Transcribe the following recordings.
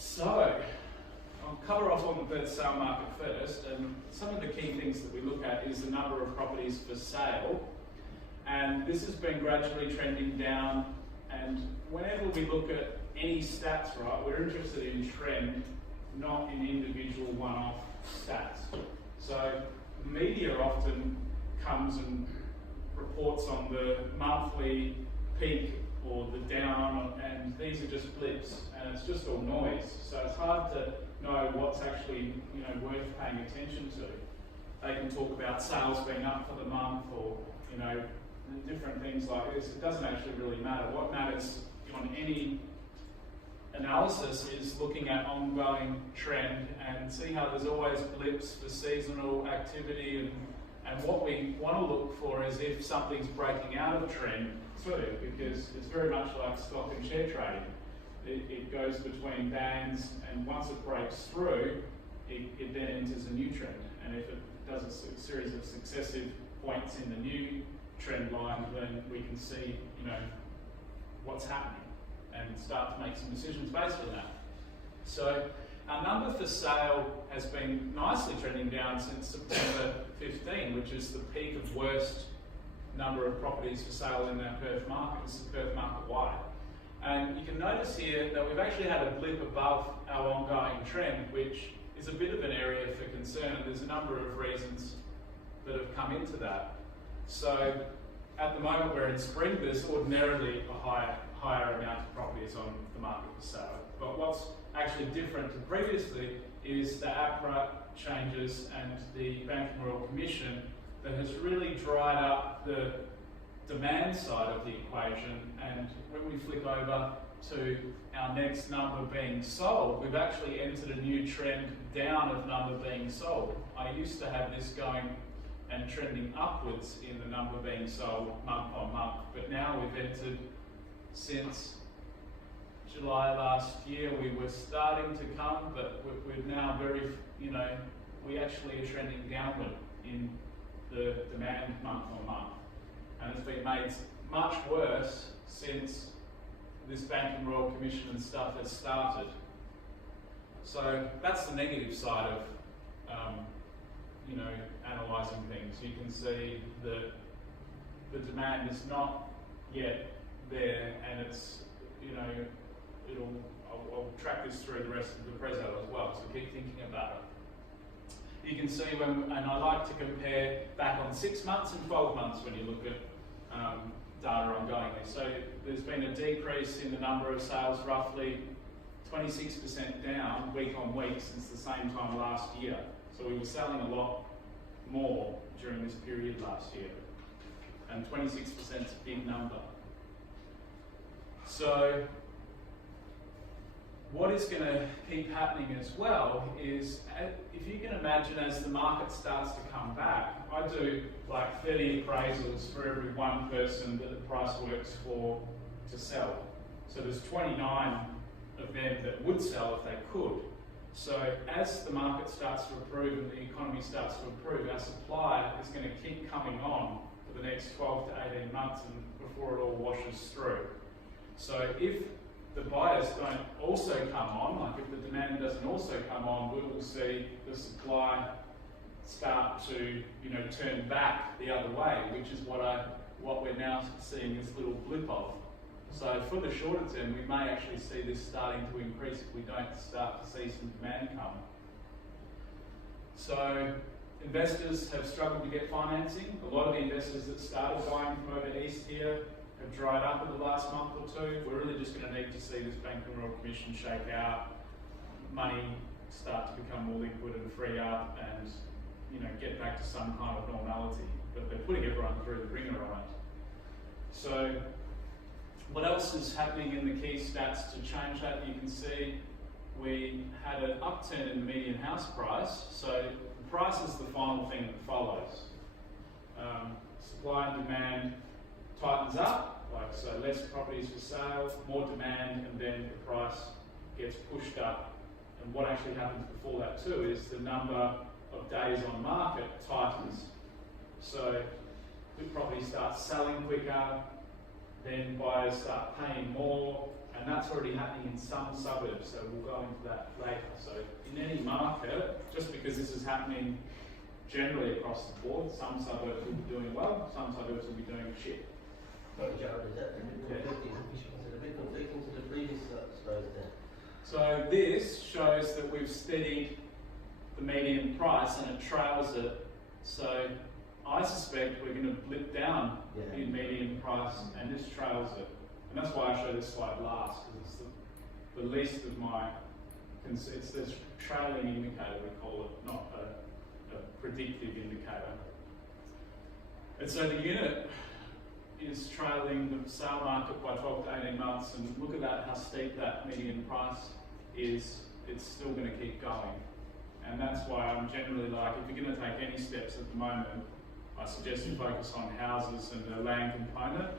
So, I'll cover off on the Perth sale market first, and some of the key things that we look at is the number of properties for sale, and this has been gradually trending down, and whenever we look at any stats, right, we're interested in trend, not in individual one-off stats. So, the media often comes and reports on the monthly peak or the down, and these are just blips, and it's just all noise. So it's hard to know what's actually worth paying attention to. They can talk about sales being up for the month, or different things like this. It doesn't actually really matter. What matters on any analysis is looking at ongoing trend and see how there's always blips for seasonal activity, and what we want to look for is if something's breaking out of trend too, because it's very much like stock and share trading. It goes between bands, and once it breaks through, it then enters a new trend. And if it does a series of successive points in the new trend line, then we can see what's happening and start to make some decisions based on that. So our number for sale has been nicely trending down since September 15, which is the peak of worst number of properties for sale in our Perth market. This is Perth market wide. And you can notice here that we've actually had a blip above our ongoing trend, which is a bit of an area for concern, and there's a number of reasons that have come into that. So at the moment we're in spring, there's ordinarily a higher amount of properties on the market for sale. But what's actually different to previously is the APRA changes and the Banking Royal Commission that has really dried up the demand side of the equation. And when we flick over to our next number being sold, we've actually entered a new trend down of number being sold. I used to have this going and trending upwards in the number being sold month on month, but now we've entered, since July last year, we were starting to come, but we're now we actually are trending downward in the demand month on month. And it's been made much worse since this Banking Royal Commission and stuff has started. So that's the negative side of analysing things. You can see that the demand is not yet there, and it's I'll track this through the rest of the preso as well, so keep thinking about it. You can see and I like to compare back on 6 months and 12 months when you look at data ongoingly. So there's been a decrease in the number of sales, roughly 26% down week on week since the same time last year. So we were selling a lot more during this period last year, and 26% is a big number. So what is going to keep happening as well is, if you can imagine, as the market starts to come back, I do like 30 appraisals for every one person that the price works for to sell. So there's 29 of them that would sell if they could. So as the market starts to improve and the economy starts to improve, our supply is going to keep coming on for the next 12 to 18 months and before it all washes through. So if the buyers don't also come on, like if the demand doesn't also come on, we will see the supply start to turn back the other way, which is what we're now seeing this little blip of. So for the shorter term, we may actually see this starting to increase if we don't start to see some demand come. So investors have struggled to get financing. A lot of the investors that started buying from over east here have dried up in the last month or two. We're really just going to need to see this Banking Royal Commission shake out, money start to become more liquid and free up, and get back to some kind of normality. But they're putting everyone through the ringer on it. So what else is happening in the key stats to change that? You can see we had an upturn in the median house price. So the price is the final thing that follows. Supply and demand tightens up, so less properties for sale, more demand, and then the price gets pushed up. And what actually happens before that too is the number of days on market tightens. So good properties start selling quicker, then buyers start paying more, And that's already happening in some suburbs, so we'll go into that later. So in any market, just because this is happening generally across the board, some suburbs will be doing well, some suburbs will be doing shit. Sorry, Jared, is that a bit conflicting? Is it a bit conflicting to the previous slides there? So this shows that we've steadied the median price and it trails it. So I suspect we're going to blip down in median price and this trails it. And that's why I show this slide last, because it's the least of my, it's this trailing indicator we call it, not a predictive indicator. And so the unit is trailing the sale market by 12 to 18 months, and look at that, how steep that median price is. It's still going to keep going. And that's why I'm generally like, if you're going to take any steps at the moment, I suggest you focus on houses and the land component.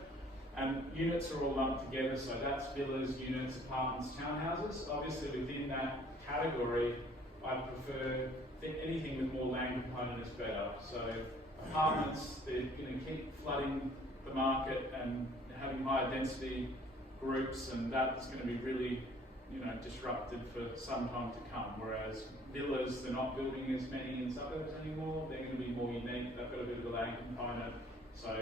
And units are all lumped together, so that's villas, units, apartments, townhouses. Obviously within that category, I prefer anything with more land component is better. So apartments, they're going to keep flooding the market and having higher density groups, and that's going to be really, disrupted for some time to come. Whereas villas, they're not building as many in suburbs anymore. They're going to be more unique. They've got a bit of a land component, so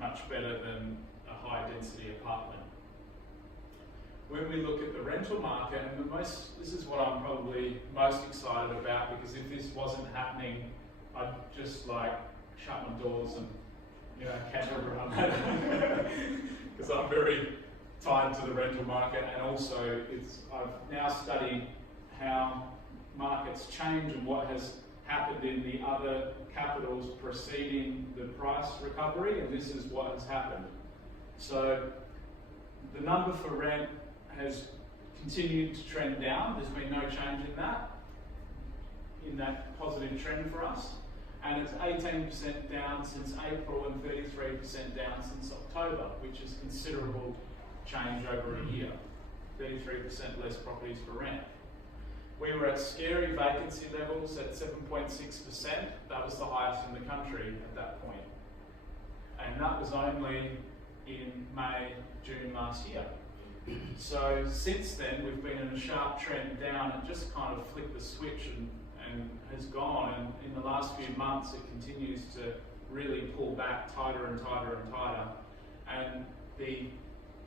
much better than a high density apartment. When we look at the rental market, and this is what I'm probably most excited about, because if this wasn't happening, I'd just shut my doors and catch everyone. Because I'm very tied to the rental market, and also I've now studied how markets change and what has happened in the other capitals preceding the price recovery, and this is what has happened. So the number for rent has continued to trend down. There's been no change in that positive trend for us, and it's 18% down since April and 33% down since October, which is considerable change over a year. 33% less properties for rent. We were at scary vacancy levels at 7.6%. That was the highest in the country at that point. And that was only in May, June last year. So since then, we've been in a sharp trend down. It just kind of flicked the switch and has gone. And in the last few months, it continues to really pull back tighter and tighter and tighter. And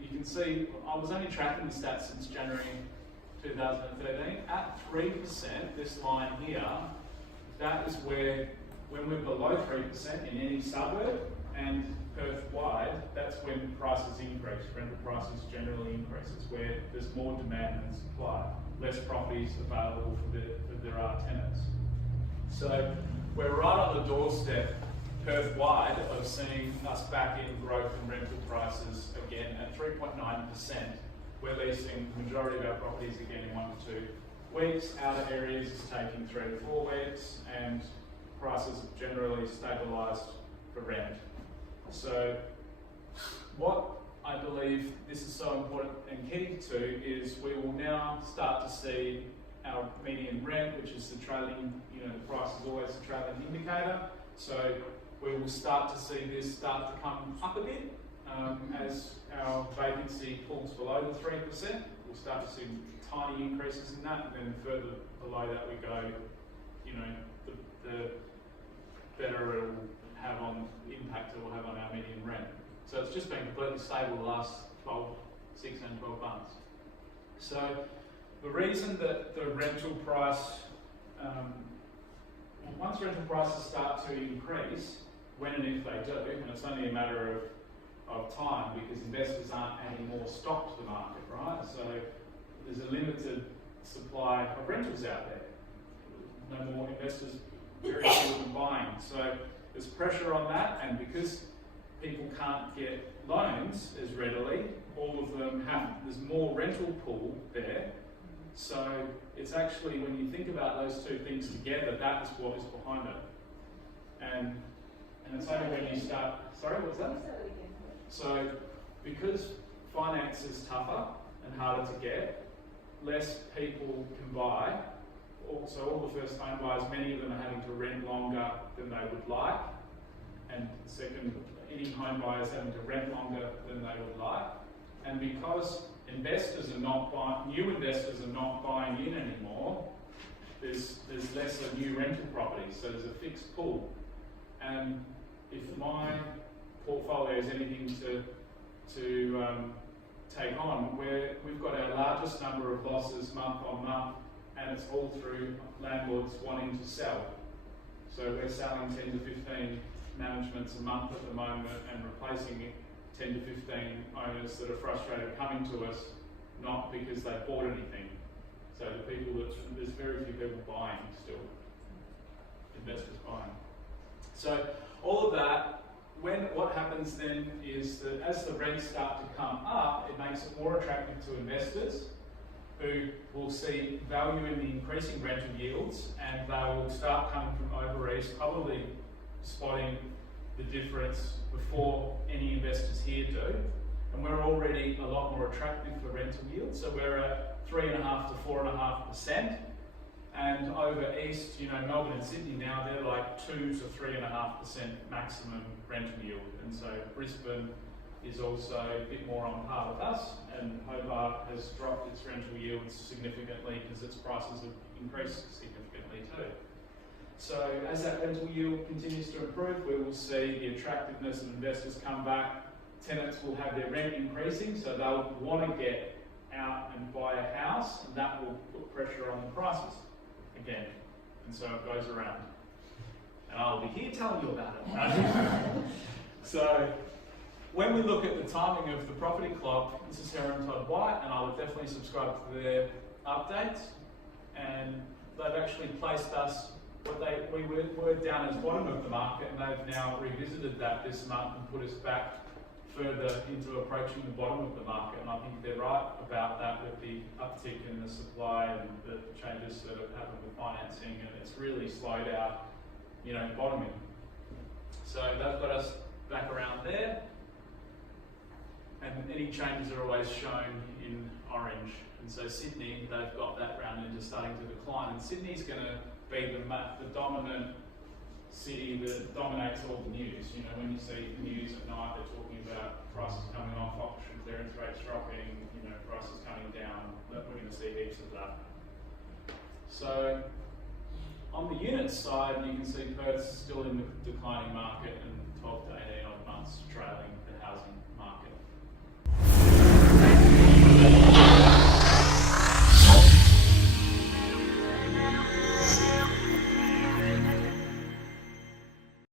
you can see, I was only tracking the stats since January 2013, at 3%, this line here, that is where, when we're below 3% in any suburb and Perth-wide, that's when prices increase, rental prices generally increases, where there's more demand than supply, less properties available for there are tenants. So we're right on the doorstep, Perth-wide, of seeing us back in growth in rental prices again at 3.9%. We're leasing the majority of our properties again in 1 to 2 weeks. Outer areas is taking 3 to 4 weeks, and prices have generally stabilised for rent. So what I believe this is so important and key to is we will now start to see our median rent, which is the trailing, the price is always a trailing indicator. So we will start to see this start to come up a bit. As our vacancy falls below the 3%, we'll start to see tiny increases in that, and then further below that we go, the better it will have on impact it will have on our median rent. So it's just been completely stable the last 6 and 12 months. So the reason that the rental price, once rental prices start to increase, when and if they do, and it's only a matter of time, because investors aren't adding more stock to the market, right? So there's a limited supply of rentals out there. No more investors, very few of them buying. So there's pressure on that, and because people can't get loans as readily, all of them there's more rental pool there. So it's actually, when you think about those two things together, that is what is behind it. And it's only when you start, sorry, what's that? So because finance is tougher and harder to get, less people can buy. So all the first home buyers, many of them are having to rent longer than they would like. And second, any home buyers having to rent longer than they would like. And because investors are not buying, new investors are not buying in anymore, there's less of new rental properties, so there's a fixed pool. And if my portfolio is anything to take on, we've got our largest number of losses month on month, and it's all through landlords wanting to sell. So we're selling 10 to 15 managements a month at the moment and replacing 10 to 15 owners that are frustrated coming to us, not because they bought anything. So there's very few people buying still, investors buying. So all of that, what happens then is that as the rents start to come up, it makes it more attractive to investors who will see value in the increasing rental yields, and they will start coming from over east, probably spotting the difference before any investors here do. And we're already a lot more attractive for rental yields, so we're at 3.5% to 4.5%. And over east, Melbourne and Sydney now, they're like 2 to 3.5% maximum rental yield. And so Brisbane is also a bit more on par with us, and Hobart has dropped its rental yields significantly because its prices have increased significantly too. So as that rental yield continues to improve, we will see the attractiveness of investors come back. Tenants will have their rent increasing, so they'll want to get out and buy a house, and that will put pressure on the prices again. And so it goes around. And I'll be here telling you about it. So when we look at the timing of the Property Clock, this is Heron Todd White, and I would definitely subscribe to their updates. And they've actually placed us, we were down as bottom of the market, and they've now revisited that this month and put us back further into approaching the bottom of the market. And I think they're right about that with the uptick in the supply and the changes that have happened with financing, and it's really slowed out, bottoming. So they've got us back around there, and any changes are always shown in orange. And so Sydney, they've got that round into starting to decline, and Sydney's going to be the dominant city that dominates all the news. When you see the news at night, they're talking about prices coming off, auction clearance rates dropping, prices coming down. We're going to see heaps of that. So on the units side, you can see Perth's still in the declining market and 12 to 18 odd months trailing the housing.